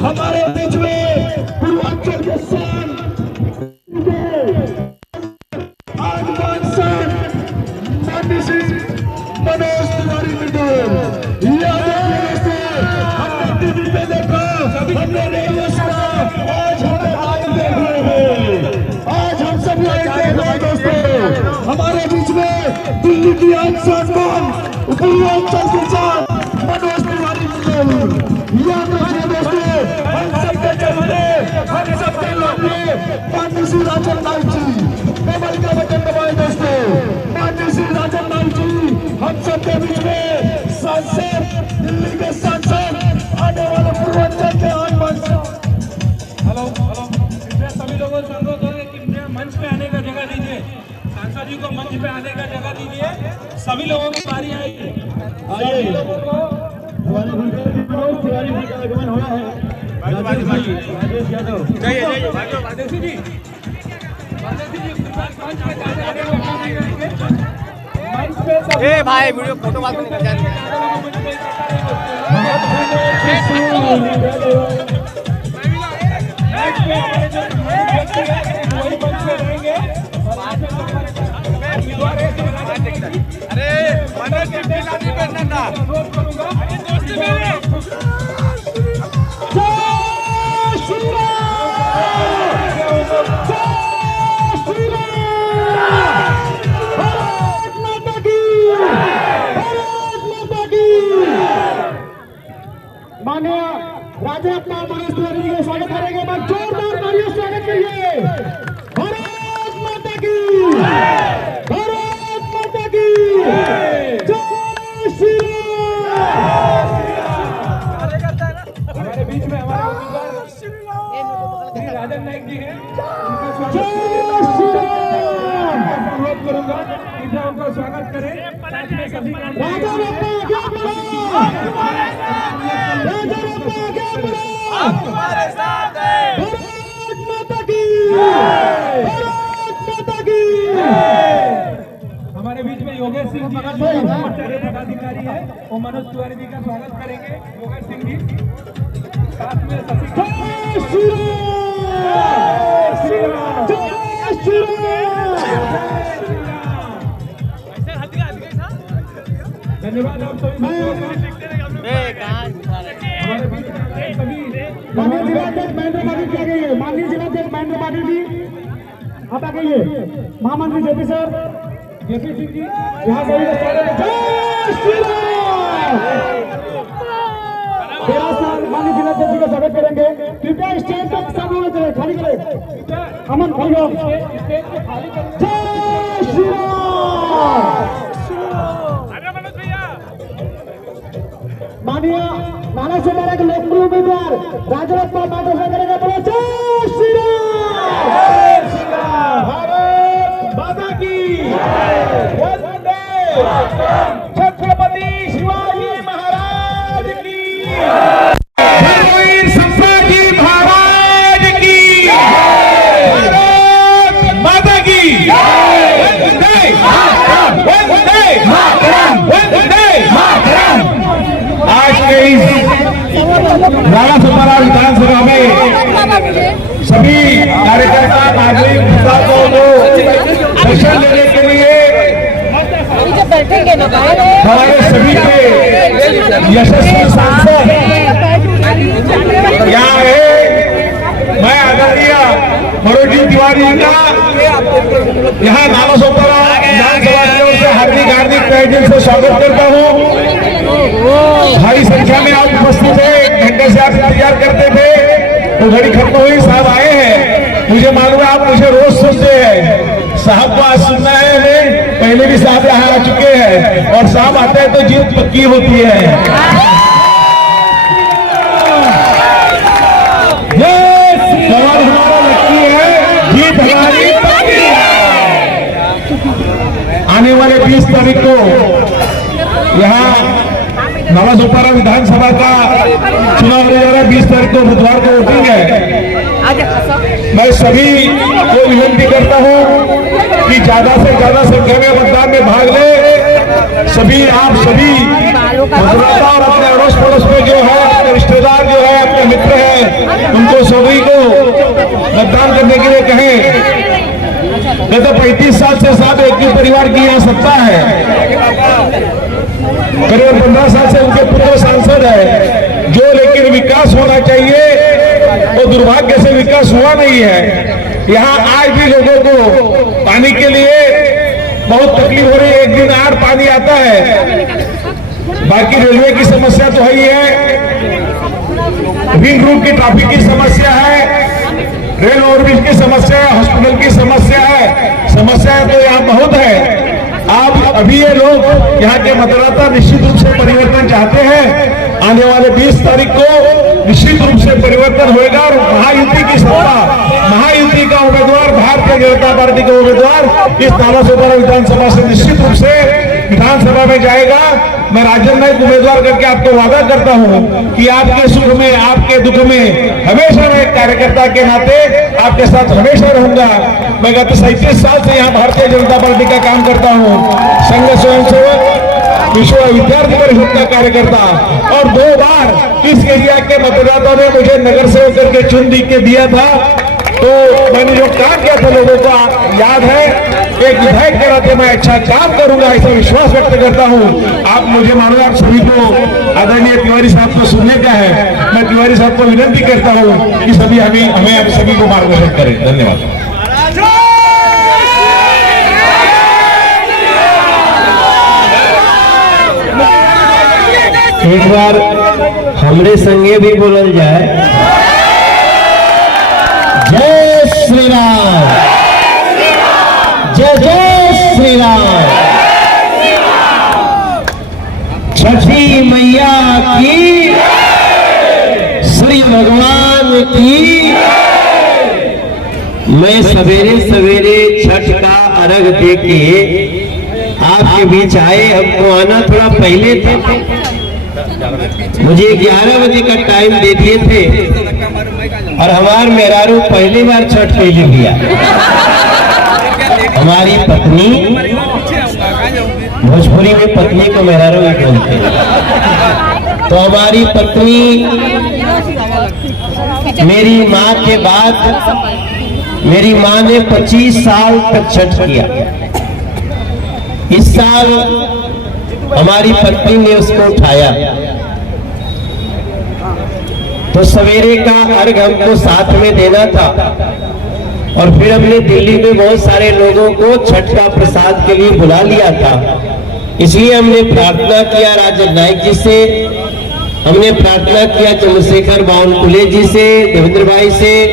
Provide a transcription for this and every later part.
हमारे बीच में पूर्वांचल के सान आगमन सन माननीय श्री मनोज तिवारी निर्दोष हमने टीवी पे देखा, हमने रेडियो सुना, आज हम लाइव देख रहे हैं। आज हम सब लाइव देख रहे हैं दोस्तों। हमारे बीच में दिल्ली की आन शान पूर्वांचल के साथ मनोज तिवारी याद रखिए दोस्तों, हम सबके चलते, हम सबके लौटे माननीय श्री राजन लाल जी कमल का बटन दबाए दोस्तों। माननीय श्री राजन लाल जी हम सबके बीच में सांसद, दिल्ली के सांसद, आने वाले पूर्वांचल के आगमन। हेलो सभी लोगों से अनुरोध है कि मुझे मंच पे आने का जगह दीजिए। सांसद जी को मंच पे आने का जगह दीजिए। सभी लोगों की बारी आएगी। सभी लोगों को मनोज तिवारी जी का आगमन हो रहा है। राजेश यादव ए भाई वीडियो फोटो बात नहीं कर माननीय राजरत्न मनोज तिवारी जी का स्वागत करेंगे। मैं जोरदार तालियों से स्वागत करिए। भारत माता की, भारत माता की जय श्री राम। हमारे बीच में हमारे उम्मीदवार श्री राजन नाइक जी हैं। जय श्री राम। अनुरोध करूंगा कि उनका स्वागत करें। राजा रत्न आगे बढ़ो, हमारे साथ है। भारत माता की, भारत माता की। हमारे बीच में योगेश सिंह जी पदाधिकारी है, वो मनोज तिवारी जी का स्वागत करेंगे। योगेश सिंह जी साथ में जय श्री राम, जय श्री राम। धन्यवाद आप सभी। हमारे बीच में सभी माननीय जिलाध्यक्ष महेंद्र पाटिल जी आ गई है। माननीय जिलाध्यक्ष महेंद्र पाटिल जी आप आ गई है। महामंत्री JP sir, JP Singh ji यहाँ सभी का स्वागत है। जय श्री राम। माननीय जिलाध्यक्ष जी का स्वागत करेंगे। कृपया स्टेज तक सब लोग चले, खाली करें। अमन भाई स्टेज को खाली करें। जय श्री राम। माननीय नाना सुधारा के लोकप्रिय उम्मीदवार राजरत्न माधव करेगा। बोलो जय श्री राम, जय श्री राम। भारत माता की, वंदे छत्रपति शिवाजी महाराज की, वीर संभाजी महाराज की, भारत माता की, वंदे वंदे वंदे मातरम। आज के इस राणा सुपारा विधानसभा में सभी कार्यकर्ता नागरिक को दर्शन लेने के लिए हमारे सभी के यशस्वी सांसद यहाँ है। मैं आदरणीय मनोज तिवारी जी का यहाँ नाना सुपारा विधानसभा की ओर से हार्दिक तहे दिल से स्वागत करता हूँ। भारी संख्या में आप उपस्थित है। एक घंटे से आप इंतजार करते थे, तो घड़ी खत्म हुई, साहब आए हैं। मुझे मालूम है आप मुझे रोज सुनते हैं, साहब को आज सुनना है। हमें पहले भी साहब यहाँ आ चुके हैं और साहब आते हैं तो जीत पक्की होती है। सवाल हमारा नक्की है, जीत हमारी पक्की है। आने वाले 20 तारीख को यहाँ नाना सुपारा विधानसभा का चुनाव होने जा रहा है। 20 तारीख को बुधवार को वोटिंग है। मैं सभी को विनती करता हूं कि ज्यादा से ज्यादा संख्या में मतदान में भाग ले। सभी आप सभी मतदाता और अपने अड़ोस पड़ोस में जो है, अपने रिश्तेदार जो है, का मित्र है, उनको सभी को मतदान करने के लिए कहें। गत 35 साल से साथ एक ही परिवार की यहाँ सत्ता है, करीब 15 साल से उनके पुत्र सांसद है, जो लेकिन विकास होना चाहिए वो दुर्भाग्य से विकास हुआ नहीं है। यहाँ आज भी लोगों को पानी के लिए बहुत तकलीफ हो रही है। एक दिन 8 पानी आता है, बाकी रेलवे की समस्या तो है ही है, रिंग रोड की ट्रैफिक की समस्या है, रेल ओवरब्रिज की समस्या है, हॉस्पिटल की समस्या है, समस्याएं तो यहाँ बहुत है। आप अभी ये लोग यहाँ के मतदाता निश्चित रूप से परिवर्तन चाहते हैं। आने वाले 20 तारीख को निश्चित रूप से परिवर्तन होगा और महायुति की सत्ता, महायुति का उम्मीदवार, भारतीय जनता पार्टी का उम्मीदवार इस नालासोपारा विधानसभा से निश्चित रूप से विधानसभा में जाएगा। मैं राजन नाइक उम्मीदवार करके आपको वादा करता हूं कि आपके सुख में, आपके दुख में हमेशा मैं एक कार्यकर्ता के नाते आपके साथ हमेशा रहूंगा। मैं गत 37 साल से यहाँ भारतीय जनता पार्टी का काम करता हूँ, संघ स्वयंसेवक, विश्व विद्यार्थी परिषद का कार्यकर्ता, और 2 बार इस एरिया के मतदाताओं ने मुझे नगर सेवक करके चुन के दिया था। तो मैंने जो काम किया था लोगों का याद है। एक विधायक के नाते मैं अच्छा काम करूंगा ऐसा विश्वास व्यक्त करता हूं। आप मुझे मानो, आप सभी को आदरणीय तिवारी साहब को सुनने का है। मैं तिवारी साहब को विनती करता हूं कि सभी हमें आप सभी को मार्गदर्शन करें। धन्यवाद। एक बार हमरे संगे भी बोलल जाए, जय श्री राम, जय जय श्री राम। छठी मैया की, श्री भगवान की। मैं सवेरे सवेरे छठ का अर्घ दे के आपके बीच आए। हमको आना थोड़ा पहले था, मुझे 11 बजे का टाइम दे दिए थे और हमार मेहरारू पहली बार छठ पहले लिया। हमारी पत्नी, भोजपुरी में पत्नी को मेहरारू भी बोलते हैं, तो हमारी पत्नी मेरी माँ के बाद, मेरी माँ ने 25 साल तक छठ किया। इस साल हमारी पत्नी ने उसको उठाया, तो सवेरे का अर्घ हमको साथ में देना था और फिर हमने दिल्ली में बहुत सारे लोगों को छठ का प्रसाद के लिए बुला लिया था। इसलिए हमने प्रार्थना किया राजन नाइक जी से, हमने प्रार्थना किया चंद्रशेखर बावनकुले जी से, देवेंद्र भाई से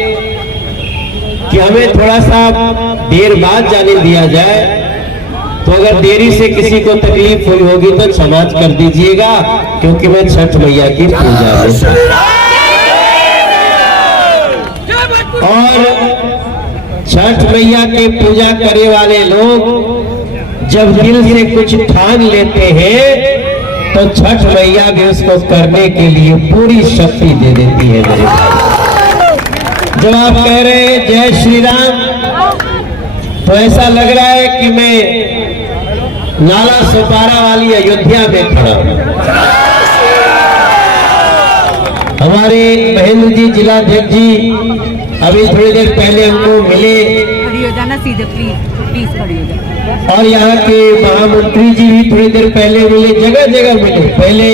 कि हमें थोड़ा सा देर बाद जाने दिया जाए। तो अगर देरी से किसी को तकलीफ हुई होगी तो क्षमा कर दीजिएगा, क्योंकि मैं छठ मैया की पूजा में। और छठ मैया के पूजा करने वाले लोग जब दिल से कुछ ठान लेते हैं तो छठ मैया भी उसको करने के लिए पूरी शक्ति दे देती है। मेरे जब आप कह रहे हैं जय श्री राम, तो ऐसा लग रहा है कि मैं नालासोपारा वाली अयोध्या में खड़ा हूं। हमारे महेंद्र जी जिलाध्यक्ष जी अभी थोड़ी देर पहले हमको मिले, सीधे प्लीज खड़ी और यहाँ के महामंत्री जी भी थोड़ी देर पहले मिले, जगह जगह मिले। पहले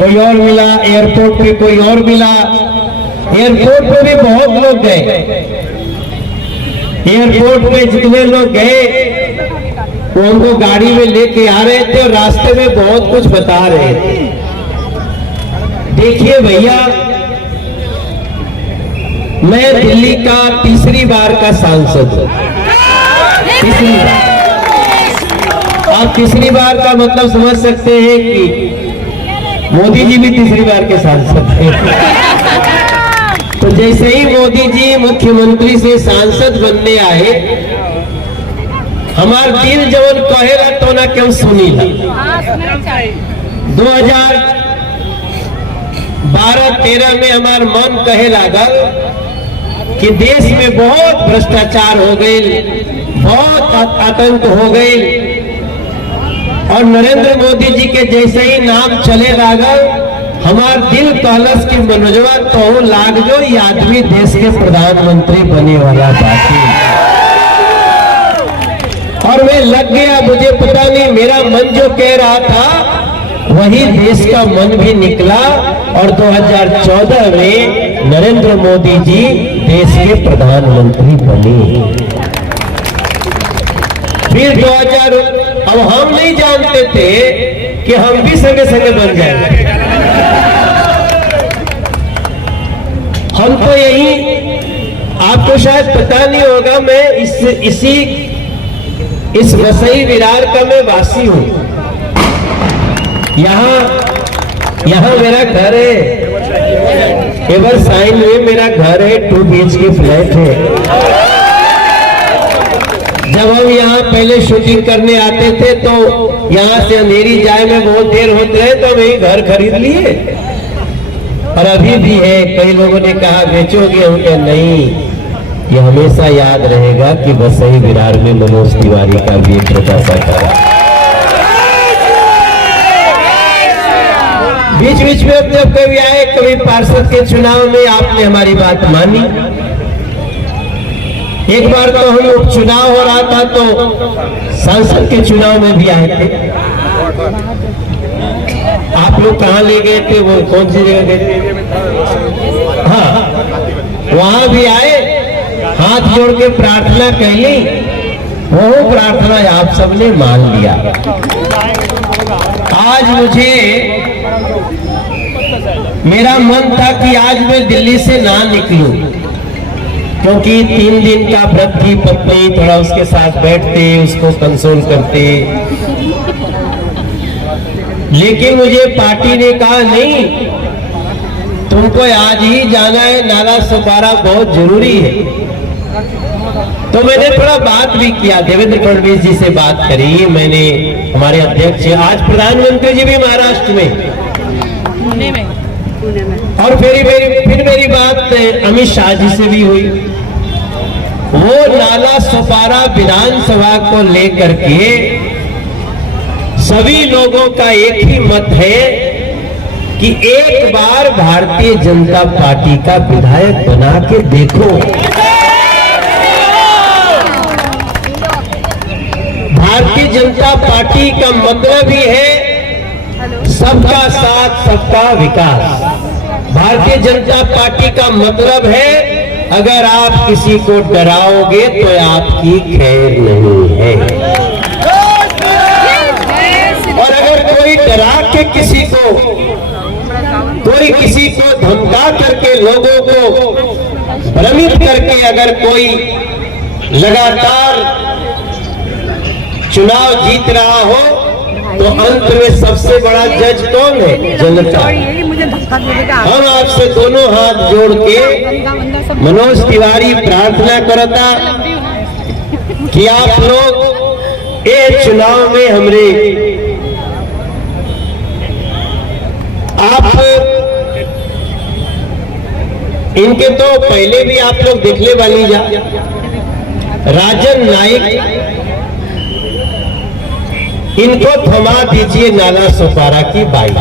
कोई और मिला, एयरपोर्ट पे कोई और मिला। एयरपोर्ट पे भी बहुत लोग गए। एयरपोर्ट पे जितने लोग गए वो उनको गाड़ी में लेके आ रहे थे और रास्ते में बहुत कुछ बता रहे थे। देखिए भैया, मैं दिल्ली का तीसरी बार का सांसद हूं। तीसरी बार। आप तीसरी बार का मतलब समझ सकते हैं कि मोदी जी भी तीसरी बार के सांसद थे। तो जैसे ही मोदी जी मुख्यमंत्री से सांसद बनने आए, हमार दिल जवन कहेला तो ना क्यों सुनी ला। 2012-13 में हमार मन कहे लागल कि देश में बहुत भ्रष्टाचार हो गई, बहुत आतंक हो गई, और नरेंद्र मोदी जी के जैसे ही नाम चले लागल हमार दिल कहलस की मनोजवा तो लाग जो ये आदमी देश के प्रधानमंत्री बने वाला बाकी, और मैं लग गया। मुझे पता नहीं मेरा मन जो कह रहा था वही देश का मन भी निकला, और 2014 में नरेंद्र मोदी जी देश के प्रधानमंत्री बने। फिर 2000 अब हम नहीं जानते थे कि हम भी संगे संगे बन जाएंगे। हम तो यही, आपको शायद पता नहीं होगा, मैं इस वसई विरार का मैं वासी हूं। यहाँ मेरा घर है, एवर साइन में मेरा घर है, 2 BHK फ्लैट है। जब हम यहाँ पहले शूटिंग करने आते थे तो यहाँ से अंधेरी जाए में बहुत देर होते है, तो वही घर खरीद लिए, और अभी भी है। कई लोगों ने कहा बेचोगे, हम कहे नहीं, ये हमेशा याद रहेगा कि वसई विरार में मनोज तिवारी का भी एक छोटा सा घर है। बीच बीच में जब कभी आए, कभी पार्षद के चुनाव में आपने हमारी बात मानी। एक बार तो हम उपचुनाव हो रहा था तो सांसद के चुनाव में भी आए थे। आप लोग कहाँ ले गए थे, वो कौन सी जगह गए थे? हाँ, वहां भी आए, हाथ जोड़ के प्रार्थना कहली, वो प्रार्थना आप सबने मान लिया। आज मुझे, मेरा मन था कि आज मैं दिल्ली से ना निकलूं, क्योंकि 3 दिन का व्रत थी। पत्नी थोड़ा उसके साथ बैठते, उसको कंसोल करते, लेकिन मुझे पार्टी ने कहा नहीं, तुमको आज ही जाना है, नाला सुपारा बहुत जरूरी है। तो मैंने थोड़ा बात भी किया, देवेंद्र फडणवीस जी से बात करी मैंने, हमारे अध्यक्ष, आज प्रधानमंत्री जी भी महाराष्ट्र में, पुणे में, और फिर मेरी बात अमित शाह जी से भी हुई। वो नाला सुपारा विधानसभा को लेकर के सभी लोगों का एक ही मत है कि एक बार भारतीय जनता पार्टी का विधायक बना के देखो। भारतीय जनता पार्टी का मतलब ही है सबका साथ सबका विकास। भारतीय जनता पार्टी का मतलब है अगर आप किसी को डराओगे तो आपकी खैर नहीं है, और अगर कोई डरा के किसी को, कोई किसी को धमका करके, लोगों को भ्रमित करके अगर कोई लगातार चुनाव जीत रहा हो तो अंत में सबसे बड़ा जज कौन है? जनता। हम आपसे दोनों हाथ जोड़ के मनोज तिवारी प्रार्थना करता कि आप लोग ये चुनाव में हमरे, आप इनके तो पहले भी आप लोग देखने वाली जा, राजन नाइक, इनको थमा दीजिए नाला सुपारा की बाइक।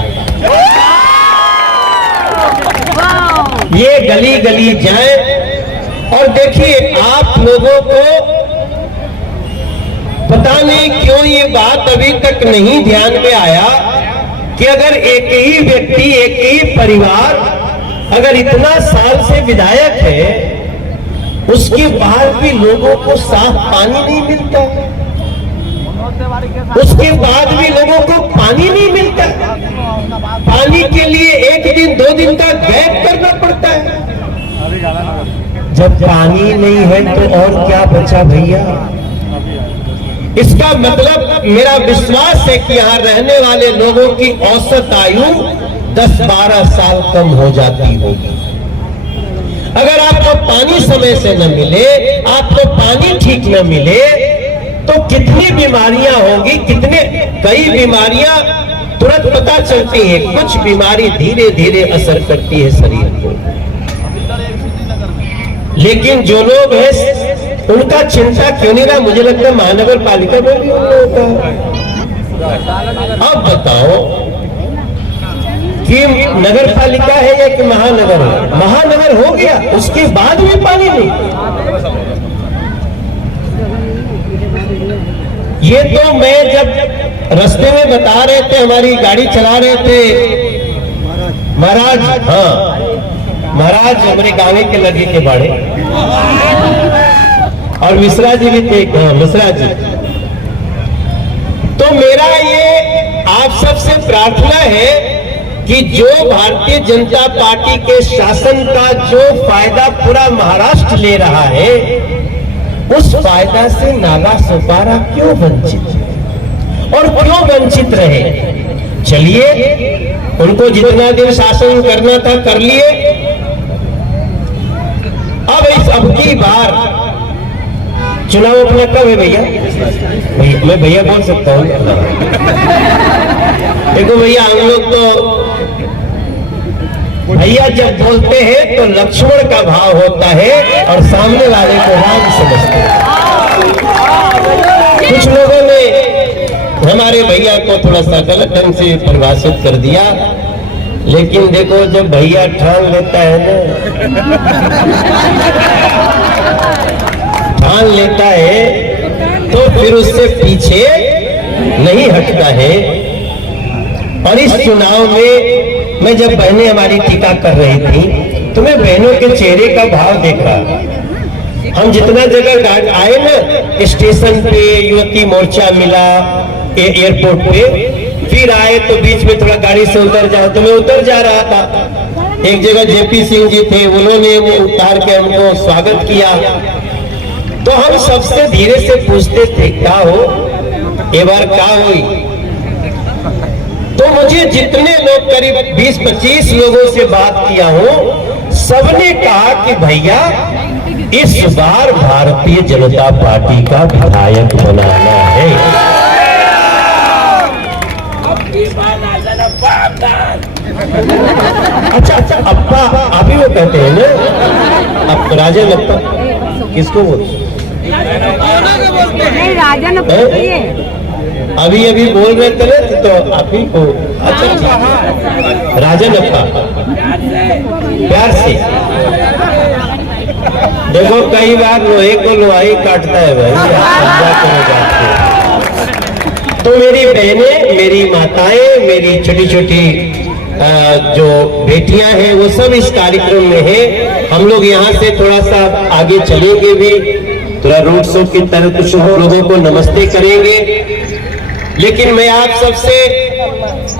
ये गली गली जाए और देखिए, आप लोगों को पता नहीं क्यों ये बात अभी तक नहीं ध्यान में आया कि अगर एक ही व्यक्ति, एक ही परिवार अगर इतना साल से विधायक है, उसके बाद भी लोगों को साफ पानी नहीं मिलता, उसके बाद भी लोगों को पानी नहीं मिलता, पानी के लिए 1 दिन 2 दिन का गैप करना पड़ता है। जब पानी नहीं है तो और क्या बचा भैया? इसका मतलब मेरा विश्वास है कि यहाँ रहने वाले लोगों की औसत आयु 10-12 साल कम हो जाती होगी। अगर आपको पानी समय से न मिले, आपको पानी ठीक न मिले, तो कितनी बीमारियां होंगी, कई बीमारियां तुरंत पता चलती है, कुछ बीमारी धीरे धीरे असर करती है शरीर को। लेकिन जो लोग हैं उनका चिंता क्यों नहीं रहा? मुझे लगता है महानगर पालिका में भी उन लोगों का। अब बताओ कि नगर पालिका है या कि महानगर है। महानगर हो गया, उसके बाद भी पानी नहीं। ये तो मैं जब रास्ते में बता रहे थे, हमारी गाड़ी चला रहे थे महाराज, हाँ महाराज हमारे गाँव के लगे के बाड़े, और मिश्रा जी भी थे, हाँ मिश्रा जी। तो मेरा ये आप सबसे प्रार्थना है कि जो भारतीय जनता पार्टी के शासन का जो फायदा पूरा महाराष्ट्र ले रहा है, उस फायदा से नाला सोपारा क्यों वंचित है और क्यों वंचित रहे। चलिए, उनको जितना दिन शासन करना था कर लिए। अब की बार चुनाव अपना कब है भैया? मैं भैया बोल सकता हूँ? देखो भैया, हम लोग तो भैया जब बोलते हैं तो लक्ष्मण का भाव होता है और सामने वाले को राम समझते हैं। कुछ लोगों ने हमारे भैया को थोड़ा सा गलत ढंग से परिभाषित कर दिया, लेकिन देखो जब भैया ठान लेता है ना, ठान लेता है तो फिर उससे पीछे नहीं हटता है। और इस चुनाव में मैं जब बहनें हमारी टीका कर रही थी तो मैं बहनों के चेहरे का भाव देखा। हम जितना जगह आए ना, स्टेशन पे युवती मोर्चा मिला, एयरपोर्ट पे, फिर आए तो बीच में थोड़ा गाड़ी से उतर जाओ तो मैं उतर जा रहा था। एक जगह जेपी सिंह जी थे, उन्होंने उतार के हमको स्वागत किया। तो हम सबसे धीरे से पूछते थे क्या हो, एक बार क्या हुई। तो मुझे जितने लोग करीब 20-25 लोगों से बात किया हूं, सबने कहा कि भैया इस बार भारतीय जनता पार्टी का विधायक बनाना है। अच्छा, अप्पा आप ही वो कहते हैं ना, अब राजन अप्पा किसको बोलते हैं? राजन अभी अभी बोल रहे थे तो आप ही को। अच्छा, राजन अप्पा प्यार से। देखो कई बार लोहे को लोहाई काटता है भाई। तो मेरी बहनें, मेरी माताएं, मेरी छोटी छोटी जो बेटियां हैं वो सब इस कार्यक्रम में है। हम लोग यहाँ से थोड़ा सा आगे चलेंगे भी, थोड़ा रोड शो की तरह कुछ लोगों को नमस्ते करेंगे। लेकिन मैं आप सबसे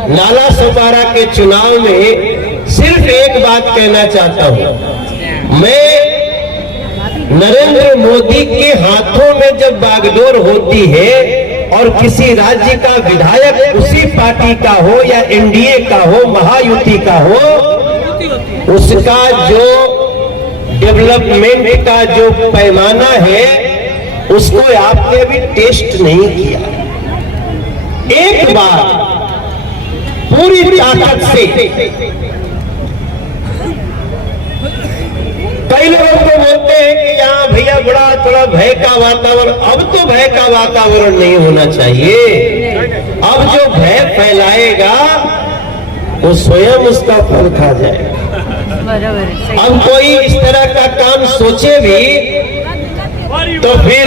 नाला सोपारा के चुनाव में सिर्फ एक बात कहना चाहता हूं। मैं नरेंद्र मोदी के हाथों में जब बागडोर होती है और किसी राज्य का विधायक उसी पार्टी का हो या एनडीए का हो, महायुति का हो, उसका जो डेवलपमेंट का जो पैमाना है उसको आपने अभी टेस्ट नहीं किया। एक बार पूरी ताकत से, कई लोग तो बोलते हैं कि यहाँ भैया बड़ा थोड़ा भय का वातावरण। अब तो भय का वातावरण नहीं होना चाहिए। अब जो भय फैलाएगा वो स्वयं उसका फल खा जाएगा। अब कोई इस तरह का काम सोचे भी तो फिर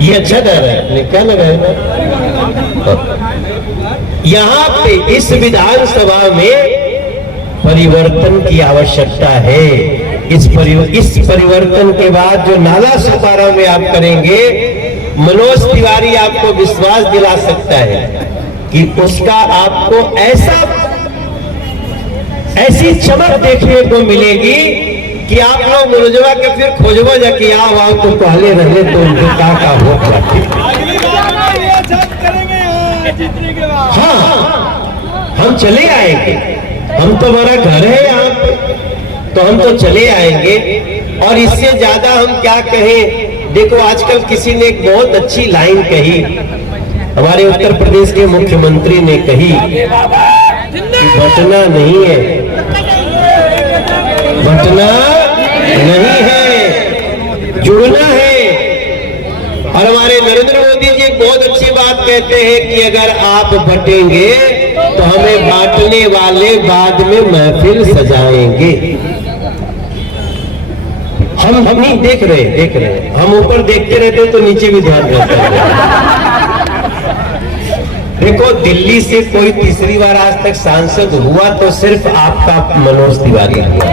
ये अच्छा लग रहा है, क्या लगा है? यहाँ पे इस विधानसभा में परिवर्तन की आवश्यकता है। इस परिवर्तन के बाद जो नाला सोपारा में आप करेंगे, मनोज तिवारी आपको विश्वास दिला सकता है कि उसका आपको ऐसी चमक देखने को मिलेगी कि आप लोग मनोजवा के फिर खोजवा जाके आओ तो पहले रहे तो उनको का वोट हाँ, हम चले आएंगे। हम तो हमारा घर है यहाँ पे, तो हम तो चले आएंगे। और इससे ज्यादा हम क्या कहें। देखो आजकल किसी ने एक बहुत अच्छी लाइन कही, हमारे उत्तर प्रदेश के मुख्यमंत्री ने कही कि बटना नहीं है, बटना नहीं है, जुड़ना है। और हमारे नरेंद्र मोदी जी एक बहुत अच्छी बात कहते हैं कि अगर आप बटेंगे तो हमें बांटने वाले बाद में महफिल सजाएंगे। हम नहीं देख रहे, हम ऊपर देखते रहते तो नीचे भी ध्यान रहता है। देखो, दिल्ली से कोई तीसरी बार आज तक सांसद हुआ तो सिर्फ आपका मनोज तिवारी हुआ।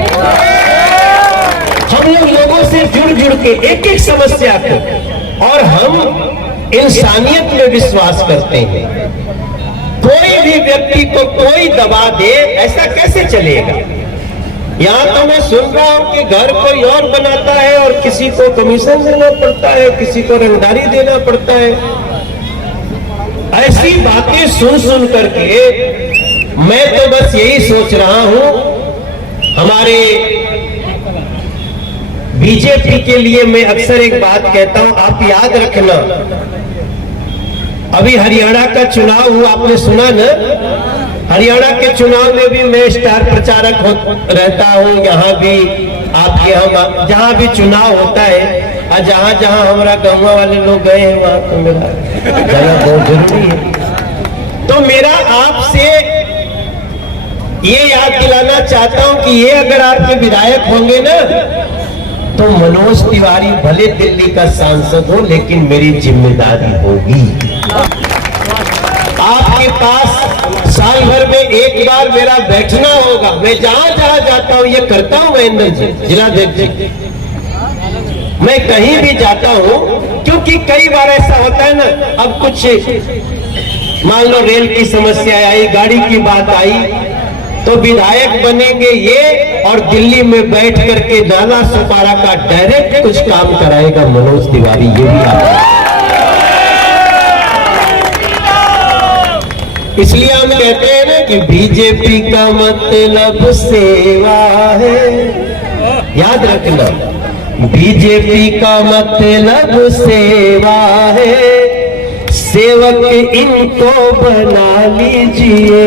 हम लोगों से जुड़ के एक एक समस्या को, और हम इंसानियत में विश्वास करते हैं। कोई भी व्यक्ति को कोई दबा दे ऐसा कैसे चलेगा? यहाँ तो मैं सुन रहा हूं कि घर कोई और बनाता है और किसी को कमीशन देना पड़ता है, किसी को रंगदारी देना पड़ता है। ऐसी बातें सुन करके मैं तो बस यही सोच रहा हूं, हमारे बीजेपी के लिए मैं अक्सर एक बात कहता हूं, आप याद रखना, अभी हरियाणा का चुनाव हुआ, आपने सुना ना? हरियाणा के चुनाव में भी मैं स्टार प्रचारक रहता हूं। यहाँ भी आपके हम जहां भी चुनाव होता है और जहां हमारा गाँव वाले लोग गए हैं वहां तो मेरा जाना बहुत जरूरी है। तो मेरा आपसे ये याद दिलाना चाहता हूं कि ये अगर आपके विधायक होंगे ना तो मनोज तिवारी भले दिल्ली का सांसद हो लेकिन मेरी जिम्मेदारी होगी। आपके पास साल भर में एक बार मेरा बैठना होगा। मैं जहां जाता हूं ये करता हूं महेंद्र जी, जिलाध्यक्ष जी, मैं कहीं भी जाता हूं, क्योंकि कई बार ऐसा होता है ना, अब कुछ मान लो रेल की समस्या आई, गाड़ी की बात आई, तो विधायक बनेंगे ये और दिल्ली में बैठ करके नाला सुपारा का डायरेक्ट कुछ काम कराएगा मनोज तिवारी, ये भी आता है। इसलिए हम कहते हैं ना कि बीजेपी का मतलब सेवा है। याद रखना, बीजेपी का मतलब सेवा है, सेवक इनको बना लीजिए।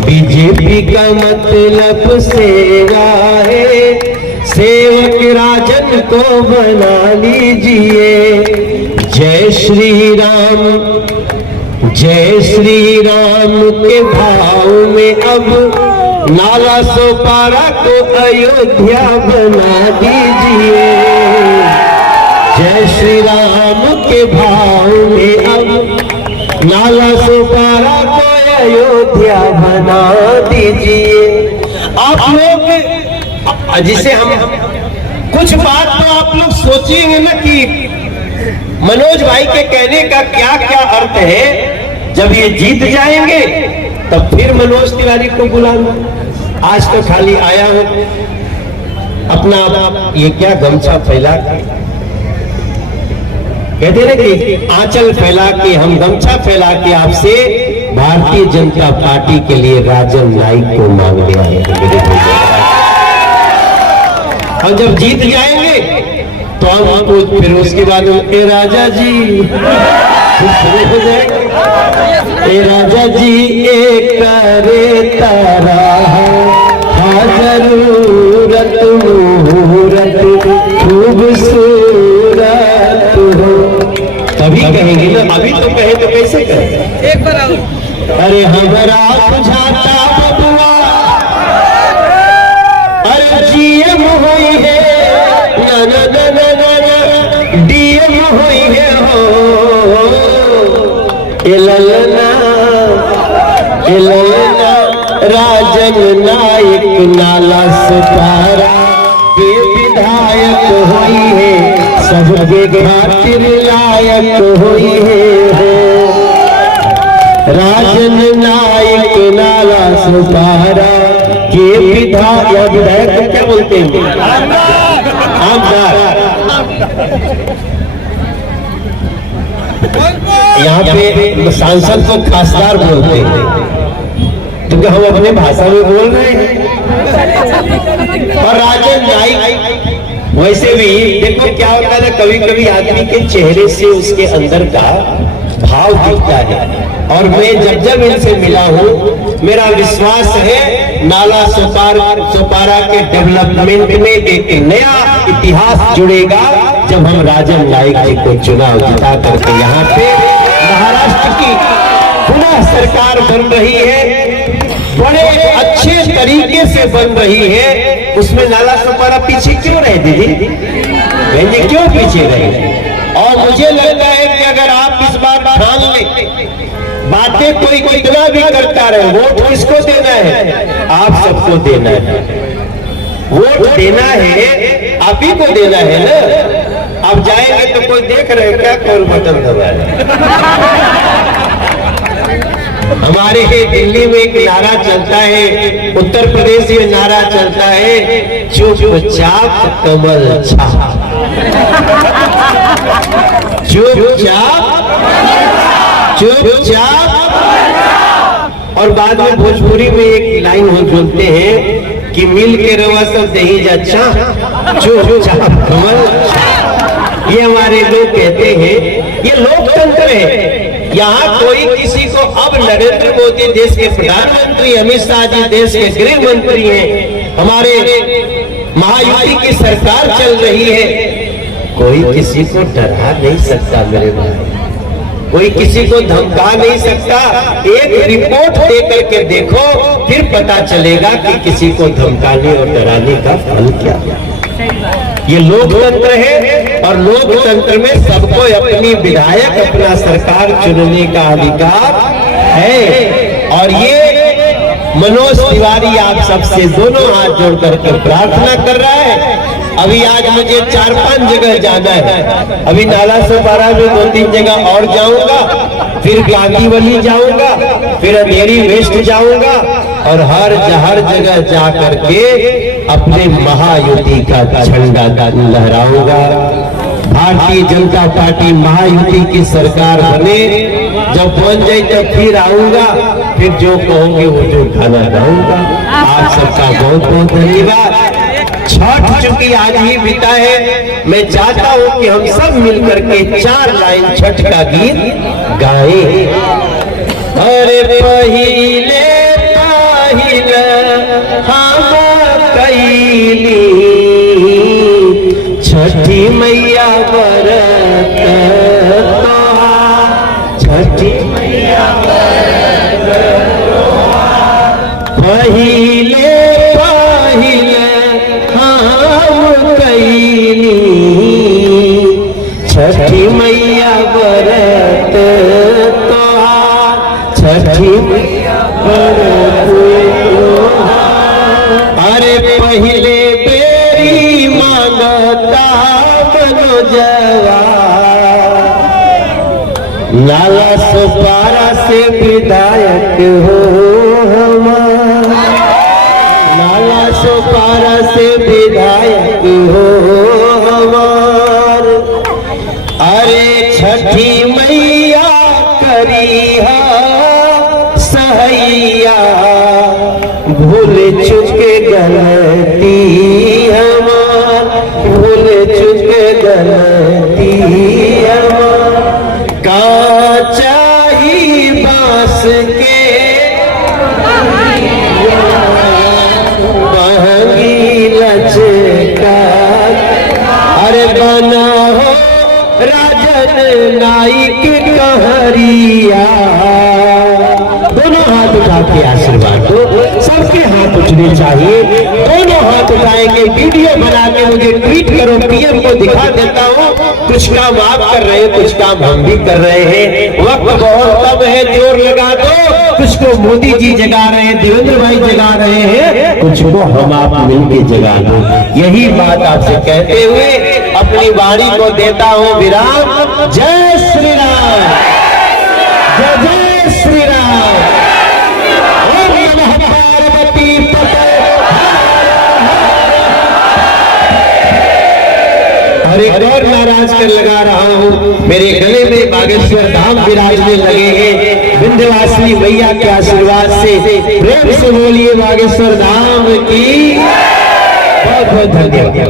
बीजेपी का मतलब सेवा है, सेवक राजन को बना लीजिए। जय श्री राम, जय श्री राम के भाव में अब नाला सोपारा को अयोध्या बना दीजिए। जय श्री राम के भाव में अब नाला सोपारा को अयोध्या बना दीजिए। आप लोग जिसे हम कुछ बात तो आप लोग सोचिएंगे ना कि मनोज भाई के कहने का क्या क्या अर्थ है। जब ये जीत जाएंगे तब फिर मनोज तिवारी को बुलाना। आज तो खाली आया हो अपना ये क्या गमछा फैला के, कहते ना कि आंचल फैला के, हम गमछा फैला के आपसे भारतीय जनता पार्टी के लिए राजन नाइक को मांग लिया है। और जब जीत जाएंगे तो हम फिर उसके बाद ए राजा जी हो जाएंगे। ए राजा जी एक करे तारा हाँ जरूरत मुहूर्त खूबसूरत हो, तभी कहेंगे ना, अभी तो कहे तो कैसे कहे? एक बार अरे हमारा बुझाता बबुआ, अरे जीएम हुई है ना ना ना ना ना डीएम हुई है हो। ललना राजन नायक नाला सुपारा के विधायक हुई है, सबके खातिर लायक हुई है। राजन नायक नाला सुपारा के विधायक को क्या बोलते हैं? आमदार। यहाँ पे सांसद को खासदार बोलते हैं क्योंकि हम अपने भाषा में बोल रहे हैं। और राजन नाइक वैसे भी देखो क्या होता है ना, कभी कभी आदमी के चेहरे से उसके अंदर का भाव दिखता है। और मैं जब इनसे मिला हूँ, मेरा विश्वास है नाला सोपारा के डेवलपमेंट में एक नया इतिहास जुड़ेगा। जब जब हम राजन नाईक जी को चुनाव जिता करके यहाँ पे महाराष्ट्र की पुनः सरकार बन रही है, बड़े अच्छे तरीके से बन रही है, उसमें नाला सोपारा पीछे क्यों रहे दीदी? बहन जी क्यों पीछे रहे? और मुझे लगता है कि अगर आप इस बार ठान ले, बातें कोई कितना भी करता रहे, वोट किसको देना है? आप सबको देना है। वोट देना है, आप ही को देना है ना। अब जाएंगे तो कोई देख रहे क्या, कौन बटन दबाए? हमारे दिल्ली में एक नारा चलता है, उत्तर प्रदेश में नारा चलता है, चुपचाप कमल छाप, चुपचाप चुपचाप। और बाद में भोजपुरी में एक लाइन हो बोलते हैं कि मिल के रवा सब दही जा चुपचाप कमल छाप। ये हमारे लोग कहते हैं, ये लोकतंत्र है। यहाँ कोई किसी को, अब नरेंद्र मोदी देश के प्रधानमंत्री, अमित शाह जी देश के गृह मंत्री हैं, हमारे महायुति की सरकार चल रही है, कोई किसी को डरा नहीं सकता मेरे भाई, कोई किसी को धमका नहीं सकता। एक रिपोर्ट देकर के देखो, फिर पता चलेगा कि किसी को धमकाने और डराने का फल क्या है। ये लोकतंत्र है और लोकतंत्र में सबको अपनी विधायक, अपना सरकार चुनने का अधिकार है। और ये मनोज तिवारी आप सबसे दोनों हाथ जोड़ करके प्रार्थना कर रहा है। अभी आज मुझे 4-5 जगह जाना है, अभी नाला सोपारा में 2-3 जगह और जाऊंगा, फिर गांधीवली जाऊंगा, फिर अंधेरी वेस्ट जाऊंगा, और हर जगह जा करके अपने महायुति का झंडा लहराऊंगा। भारतीय जनता पार्टी महायुति की सरकार बने, जब बन जाए तब फिर आऊंगा, फिर जो कहोगे वो जो खाना खाऊंगा। आप सबका बहुत बहुत धन्यवाद। छठ चूंकि आज ही बीता है, मैं चाहता हूं कि हम सब मिलकर के 4 लाइन छठ का गीत गाएं। अरे पहिले पहिले हम कैली छठी मैया व्रत तोहार, छठी मैया व्रत तोहार। पहिले पहिले हम कैली छठी मैया व्रत तोहार, छठी मैया व्रत तोहार। अरे पहिले बेरी मांगता मनोजवा, नाला सोपारा से विधायक हो हमार, नाला सोपारा से विधायक हो हमार। अरे छठी मैया करी सहैया, भूल चुक गलती हमार, भूल चुक गलती हमार। काचाही बांस के महंगी लचका, अरे बना हो राजन नाईक कहरिया। दोनों हाथ उठा के आशीर्वाद दो, सबके हाथ उठने चाहिए। दोनों हाथ उठाएंगे, वीडियो बना के मुझे ट्वीट करो, पीएम को दिखा देता हूँ। कुछ काम आप कर रहे हैं, कुछ काम हम भी कर रहे हैं। वक्त बहुत कम है, जोर लगा दो। कुछ को मोदी जी जगा रहे हैं, देवेंद्र भाई जगा रहे हैं, कुछ को हम आप मिलकर जगा दो। यही बात आपसे कहते हुए अपनी वाणी को देता हूँ विराम। जय श्री राम, जय जय श्री राम। और एक और नाराज कर लगा रहा हूँ, मेरे गले में बागेश्वर धाम विराजने लगे हैं। विंध्यवासिनी मैया के आशीर्वाद से प्रेम से बोलिए बागेश्वर धाम की बहुत बहुत धन्यवाद।